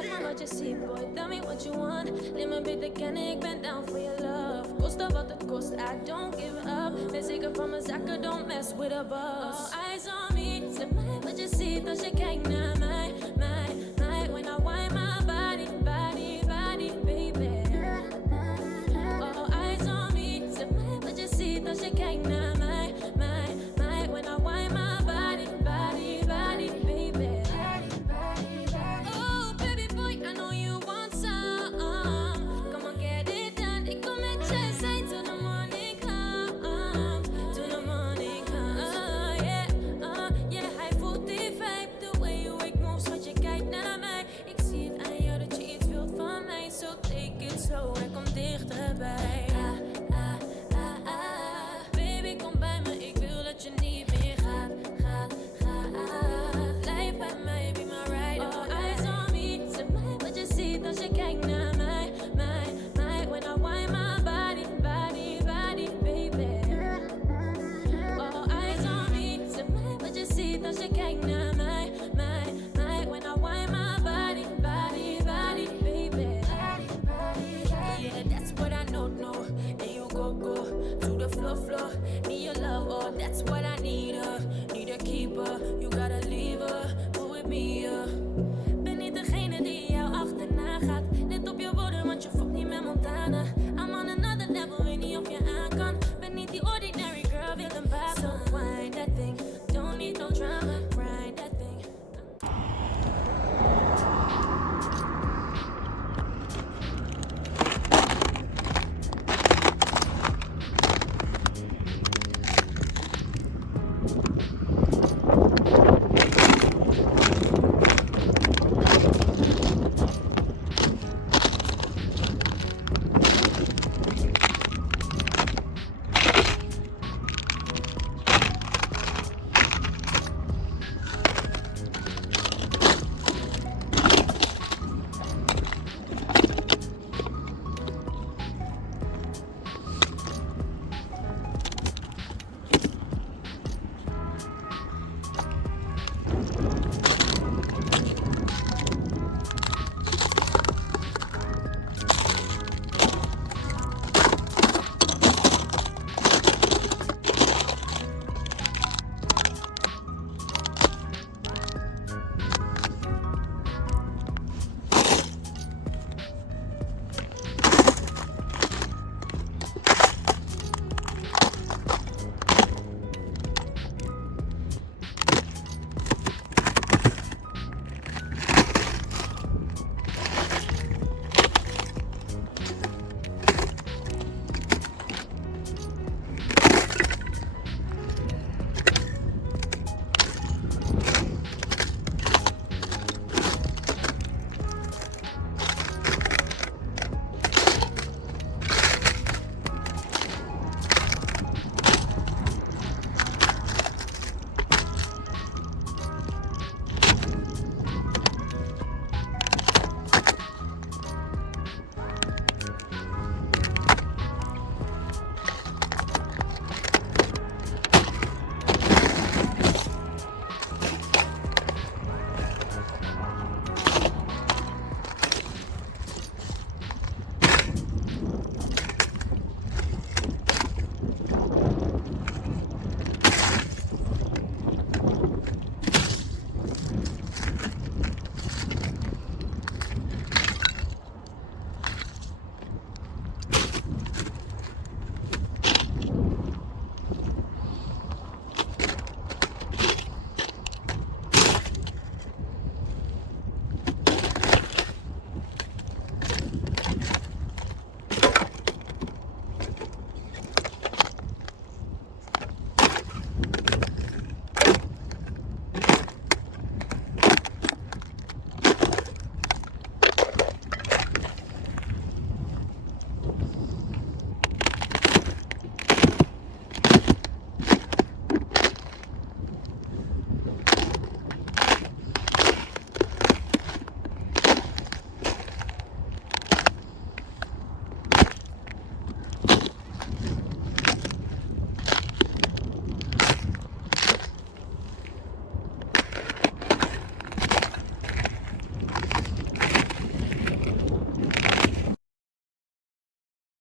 Zeg maar wat je ziet, boy, tell me what you want. Neem me beter kennen, ik ben down for your love. Koste wat het kost, I don't give up. Ben zeker van mijn zaken, don't mess with a boss. All eyes on me, zeg mij wat je ziet als je kijkt naar mij. When I wind my body, baby. All eyes on me, zeg mij wat je ziet als je kijkt naar mij. When I wind my body, baby. Oh, baby boy, I know you want some. Come on, get it done. Ik kom met je zijn till the morning come. Till the morning come. Yeah, hij voelt die vibe. The way you make moves, wat je kijkt naar mij. Ik zie het aan jou dat je iets wilt van mij. So take it slow en kom dichterbij. Baby, kom bij me, ik wil dat je niet meer gaat. Blijf bij mij, be my ride. All eyes on me, zeg mij wat je ziet als je kijkt naar mij. When I wind my body, baby. All eyes on me, zeg mij wat je ziet als je kijkt naar mij. When I wind my body, baby. Yeah, that's what I know. Then you go to the floor. Need your love, oh, that's what I need. Need a keeper, you gotta leave her. Go with me, Ben niet degene die jou achterna gaat. Let op je woorden, want je fokt niet met Montana. I'm on another level, weet niet of je aan kan. Ben niet die ordinary girl, wil een baas. So wind that thing, don't need no drama. Grind that thing.